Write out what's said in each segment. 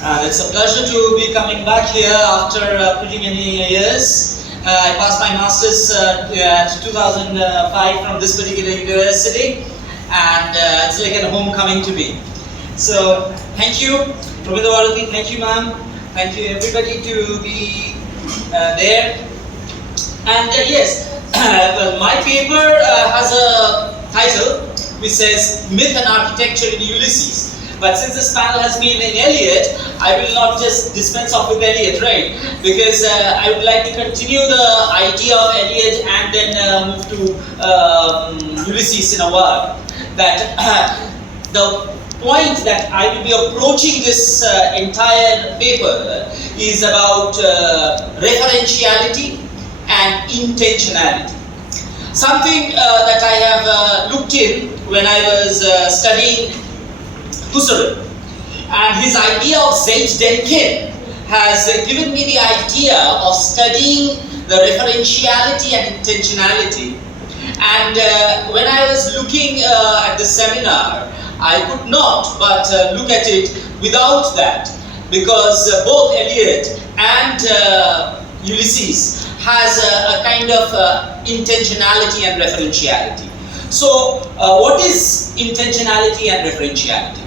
It's a pleasure to be coming back here after pretty many years. I passed my master's at 2005 from this particular university, and it's like a homecoming to me. So thank you, Professor Varuthi, thank you ma'am, thank you everybody to be there. And yes, well, my paper has a title which says Myth and Architecture in Ulysses. But since this panel has been in Eliot, I will not just dispense off with Eliot, right? Because I would like to continue the idea of Eliot and then move to Ulysses in a while. That the point that I will be approaching this entire paper is about referentiality and intentionality. Something that I have looked in when I was studying Husserl, and his idea of Zeitdenken has given me the idea of studying the referentiality and intentionality. And when I was looking at the seminar, I could not but look at it without that, because both Eliot and Ulysses has a kind of intentionality and referentiality. So what is intentionality and referentiality?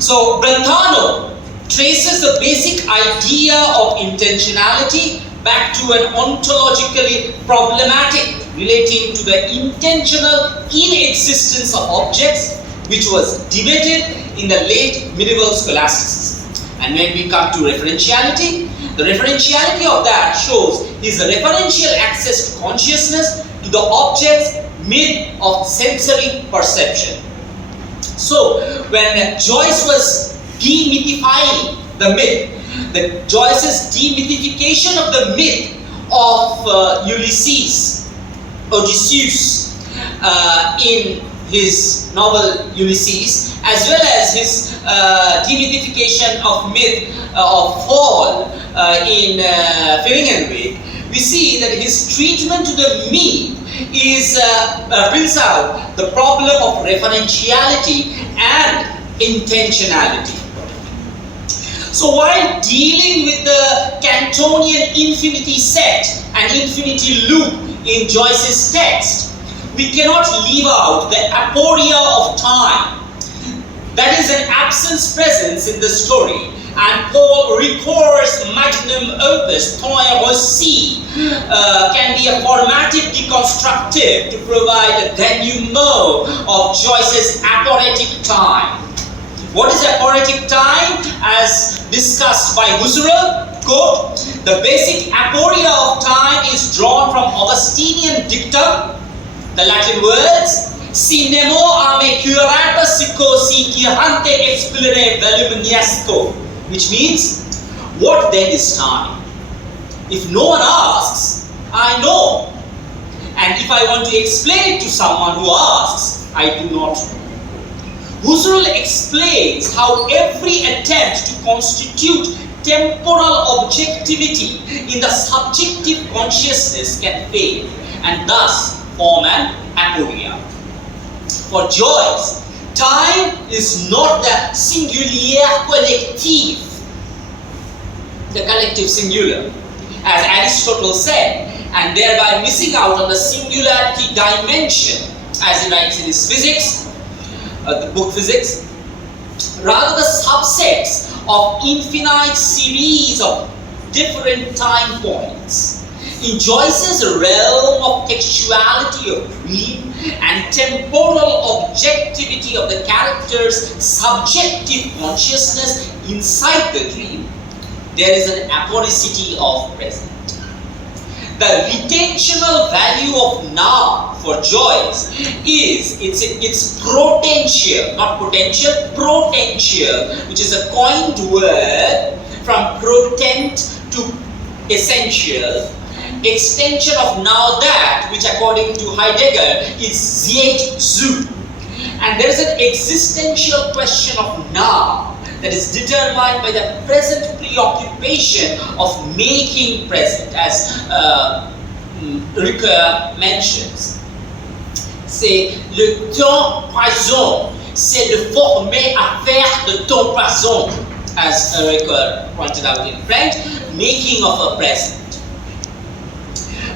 So Brentano traces the basic idea of intentionality back to an ontologically problematic relating to the intentional inexistence of objects, which was debated in the late medieval scholasticism. And when we come to referentiality, the referentiality of that shows is the referential access to consciousness to the object's mid of sensory perception. So, when Joyce was demythifying the myth, Joyce's demythification of the myth of Ulysses, Odysseus, in his novel Ulysses, as well as his demythification of myth of Fall in Finneganweg, we see that his treatment to the myth brings out the problem of referentiality and intentionality. So while dealing with the Cantonian infinity set and infinity loop in Joyce's text, we cannot leave out the aporia of time. That is an absence-presence in the story. And Paul Ricoeur's magnum opus, Temps aussi, can be a formative deconstructive to provide a denouement of Joyce's aporetic time. What is aporetic time? As discussed by Husserl, quote, the basic aporia of time is drawn from Augustinian dictum, the Latin words, si nemo a me curata sico si cirante explicere voluminesco, which means, what then is time? If no one asks, I know. And if I want to explain it to someone who asks, I do not know. Husserl explains how every attempt to constitute temporal objectivity in the subjective consciousness can fail, and thus form an aporia. For Joyce, time is not the singulier collective, the collective singular, as Aristotle said, and thereby missing out on the singularity dimension, as he writes in his physics, the book Physics, rather the subsets of infinite series of different time points. In Joyce's realm of textuality of dream and temporal objectivity of the character's subjective consciousness inside the dream, there is an aporicity of present. The retentional value of now for Joyce is its potential, not potential, potential, which is a coined word from potent to essential, extension of now that, which according to Heidegger is Zeit zu. And there is an existential question of now that is determined by the present preoccupation of making present, as Ricoeur mentions. C'est le temps présent, c'est le former à faire de temps présent. as Ricker pointed out in French, making of a present,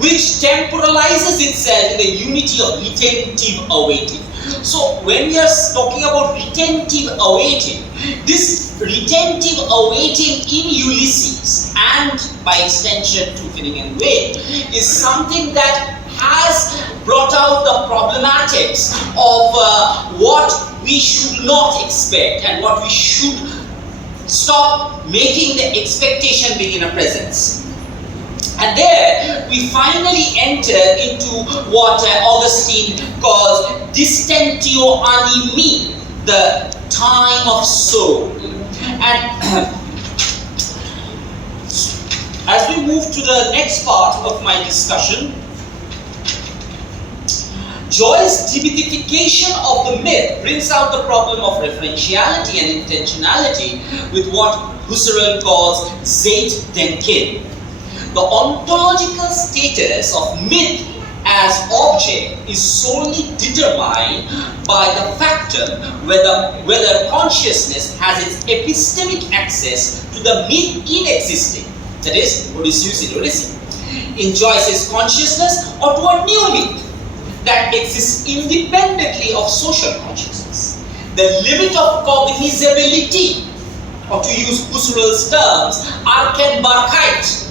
which temporalizes itself in the unity of retentive awaiting. So when we are talking about retentive awaiting, this retentive awaiting in Ulysses and by extension to Finnegan Wake is something that has brought out the problematics of what we should not expect and what we should stop making the expectation be in a presence. And there we finally enter into what Augustine calls distentio animi, the time of soul. And as we move to the next part of my discussion, Joyce's demythification of the myth brings out the problem of referentiality and intentionality with what Husserl calls Zeitdenken. The ontological status of myth as object is solely determined by the factor whether consciousness has its epistemic access to the myth in existing, that is, Odysseus in Odyssey, in Joyce's consciousness, or to a new myth that exists independently of social consciousness. The limit of cognizability, or to use Husserl's terms, Arkenbarkeit,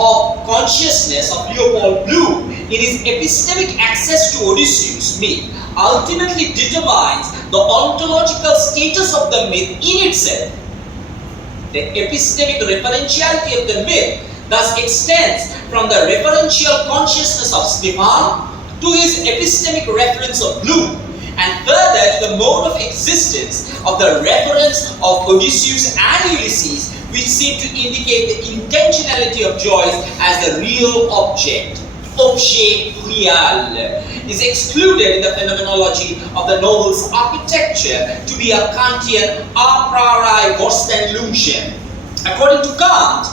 of consciousness of Leopold Bloom in his epistemic access to Odysseus myth ultimately determines the ontological status of the myth in itself. The epistemic referentiality of the myth thus extends from the referential consciousness of Stefan to his epistemic reference of Bloom, and further to the mode of existence of the reference of Odysseus and Ulysses, which seem to indicate the intentionality of Joyce as the real object. Objet real is excluded in the phenomenology of the novel's architecture to be a Kantian a priori Vorstellungen. According to Kant,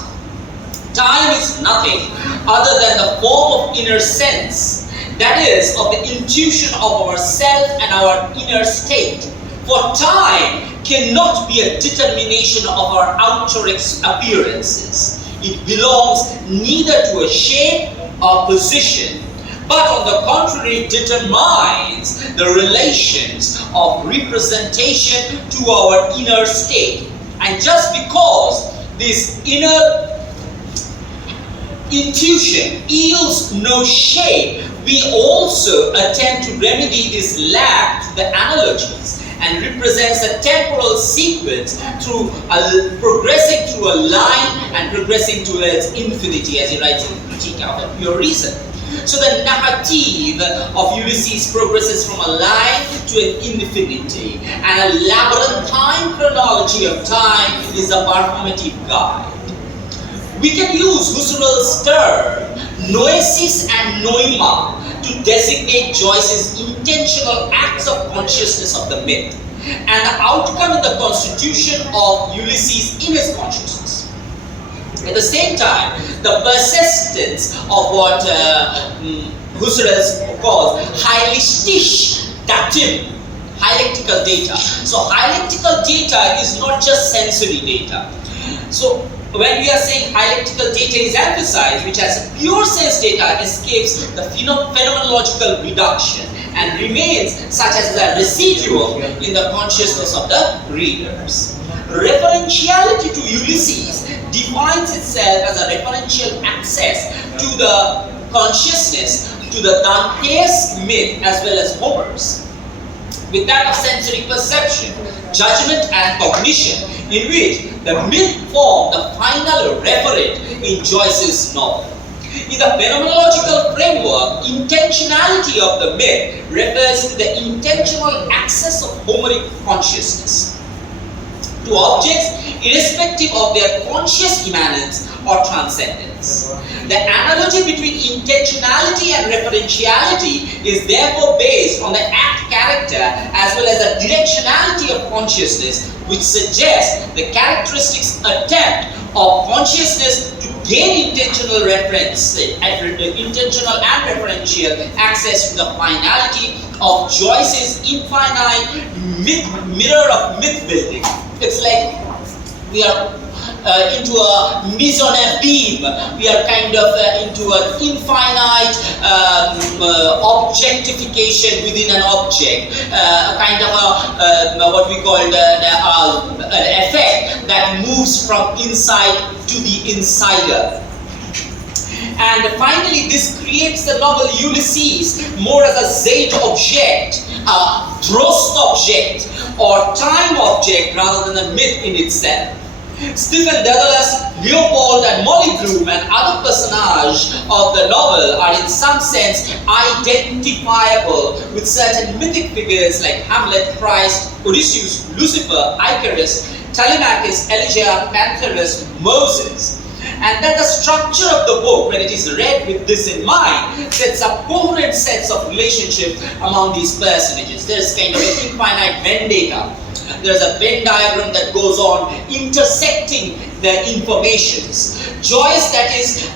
time is nothing other than the form of inner sense, that is, of the intuition of our self and our inner state. For time cannot be a determination of our outer appearances. It belongs neither to a shape or position, but on the contrary determines the relations of representation to our inner state. And just because this inner intuition yields no shape, we also attempt to remedy this lack through the analogies and represents a temporal sequence through progressing through a line and progressing towards infinity, as he writes in Critique of Pure Reason. So the narrative of Ulysses progresses from a line to an infinity, and a labyrinthine chronology of time is a performative guide. We can use Husserl's term noesis and noema to designate Joyce's intentional acts of consciousness of the myth and the outcome in the constitution of Ulysses in his consciousness. At the same time, the persistence of what Husserl calls hylistisch datum, hylectical data. So hylectical data is not just sensory data. So when we are saying hylectical data is emphasized, which has pure sense data escapes the phenomenological reduction and remains such as the residual in the consciousness of the readers. Referentiality to Ulysses defines itself as a referential access to the consciousness, to the Dantesque myth as well as Homer's, with that of sensory perception, judgment and cognition, in which the myth formed the final referent in Joyce's novel. In the phenomenological framework, intentionality of the myth refers to the intentional access of Homeric consciousness to objects irrespective of their conscious immanence or transcendence. The analogy between intentionality and referentiality is therefore based on the act character as well as the directionality of consciousness, which suggests the characteristics attempt of consciousness to gain intentional reference, intentional and referential access to the finality of Joyce's infinite mirror of myth building. It's like We are into a meson beam. We are kind of into an infinite objectification within an object, a kind of what we call an effect that moves from inside to the insider. And finally, this creates the novel Ulysses more as a Zeit object, a Drost object, or time object rather than a myth in itself. Stephen Dedalus, Leopold and Molly Bloom and other personages of the novel are in some sense identifiable with certain mythic figures like Hamlet, Christ, Odysseus, Lucifer, Icarus, Telemachus, Elijah, Panthers, Moses. And that the structure of the book, when it is read with this in mind, sets up coherent sets of relationships among these personages. There is kind of an infinite vendetta. There is a Venn diagram that goes on intersecting the informations. Joyce, that is,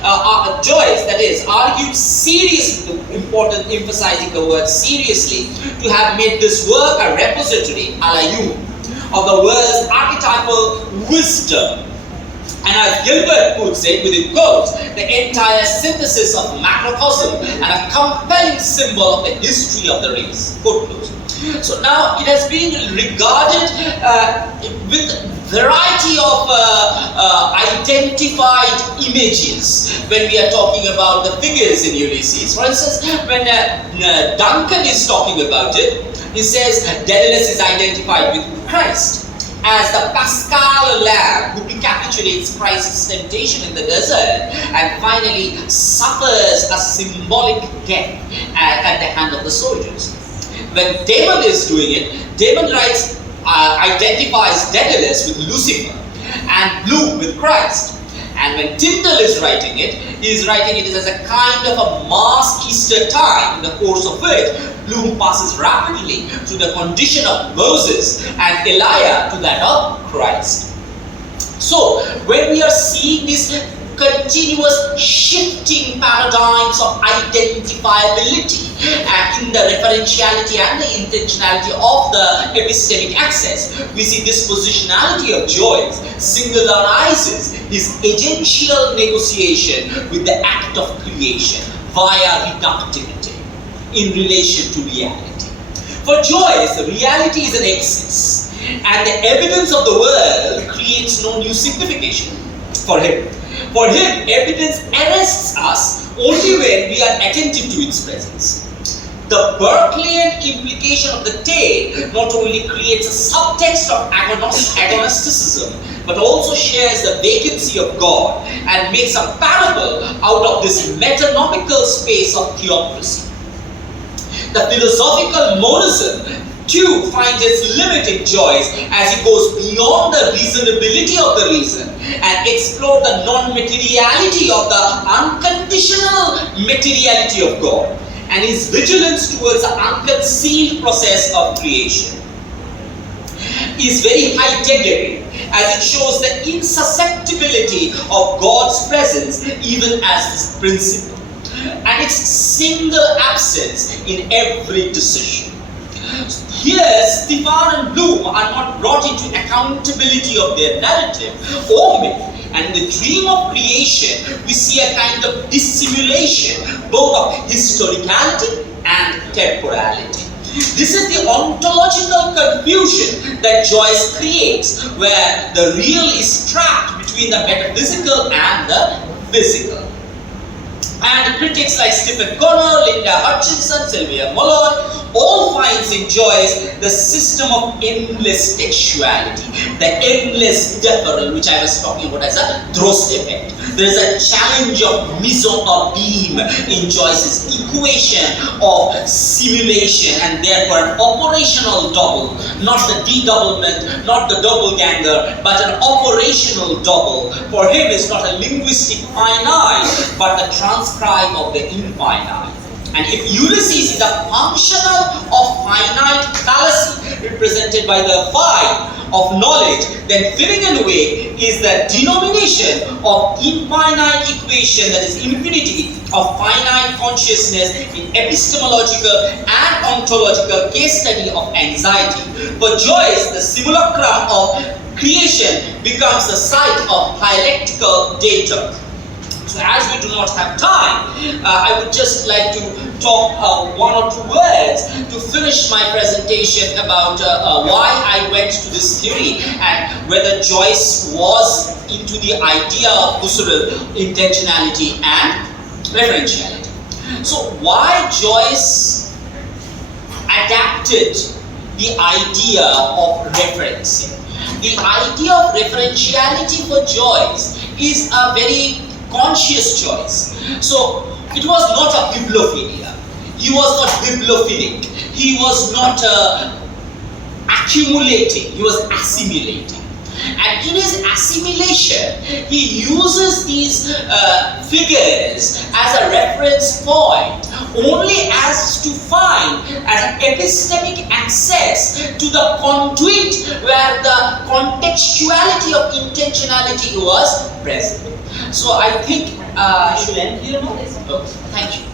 argued seriously, important, emphasizing the word seriously, to have made this work a repository, a la Jung, of the world's archetypal wisdom. And as Gilbert puts it, within quotes, the entire synthesis of macrocosm and a compelling symbol of the history of the race. Quote close. So now it has been regarded with variety of identified images when we are talking about the figures in Ulysses. For instance, when Duncan is talking about it, he says Daedalus is identified with Christ as the Paschal lamb who recapitulates Christ's temptation in the desert and finally suffers a symbolic death at the hand of the soldiers. When Damon is doing it, Damon identifies Daedalus with Lucifer and Bloom with Christ. And when Tyndall is writing it, he is writing it as a kind of a mass Easter time, in the course of which Bloom passes rapidly to the condition of Moses and Elijah to that of Christ. So, when we are seeing this continuous shifting paradigms of identifiability in the referentiality and the intentionality of the epistemic access, we see this positionality of Joyce singularizes his agential negotiation with the act of creation via reductivity in relation to reality. For Joyce, reality is an excess, and the evidence of the world creates no new signification for him. For him, evidence arrests us only when we are attentive to its presence. The Berkeleyan implication of the tale not only creates a subtext of agnosticism, but also shares the vacancy of God and makes a parable out of this metanomical space of theocracy. The philosophical monism too finds its limit in Joyce as he goes beyond the reasonability of the reason and explores the non-materiality of the unconditional materiality of God and his vigilance towards the unconcealed process of creation. Is very Heideggerian as it shows the insusceptibility of God's presence even as this principle and its single absence in every decision. Here, Stefan and Bloom are not brought into accountability of their narrative or myth, and in the dream of creation, we see a kind of dissimulation both of historicality and temporality. This is the ontological confusion that Joyce creates, where the real is trapped between the metaphysical and the physical. And critics like Stephen Connor, Linda Hutchinson, Sylvia Molloy all finds in Joyce the system of endless textuality, the endless deferral, which I was talking about as a Drost effect. There is a challenge of meson or beam in Joyce's equation of simulation and therefore an operational double, not the dedoublement, not the doppelganger, but an operational double. For him, it's not a linguistic finite, but the transcribe of the infinite. And if Ulysses is a functional of finite fallacy represented by the phi of knowledge, then Finnegan Wake is the denomination of infinite equation, that is infinity of finite consciousness in epistemological and ontological case study of anxiety. For Joyce, the simulacrum of creation becomes the site of dialectical data. So as we do not have time, I would just like to talk one or two words to finish my presentation about why I went to this theory and whether Joyce was into the idea of Husserl intentionality and referentiality. So why Joyce adapted the idea of referencing. The idea of referentiality for Joyce is a very conscious choice. So it was not a bibliophilia. He was not bibliophilic. He was not accumulating. He was assimilating. And in his assimilation, he uses these figures as a reference point only as to find as an epistemic access to the conduit where the contextuality of intentionality was present. So I think I should end here now. Okay, thank you.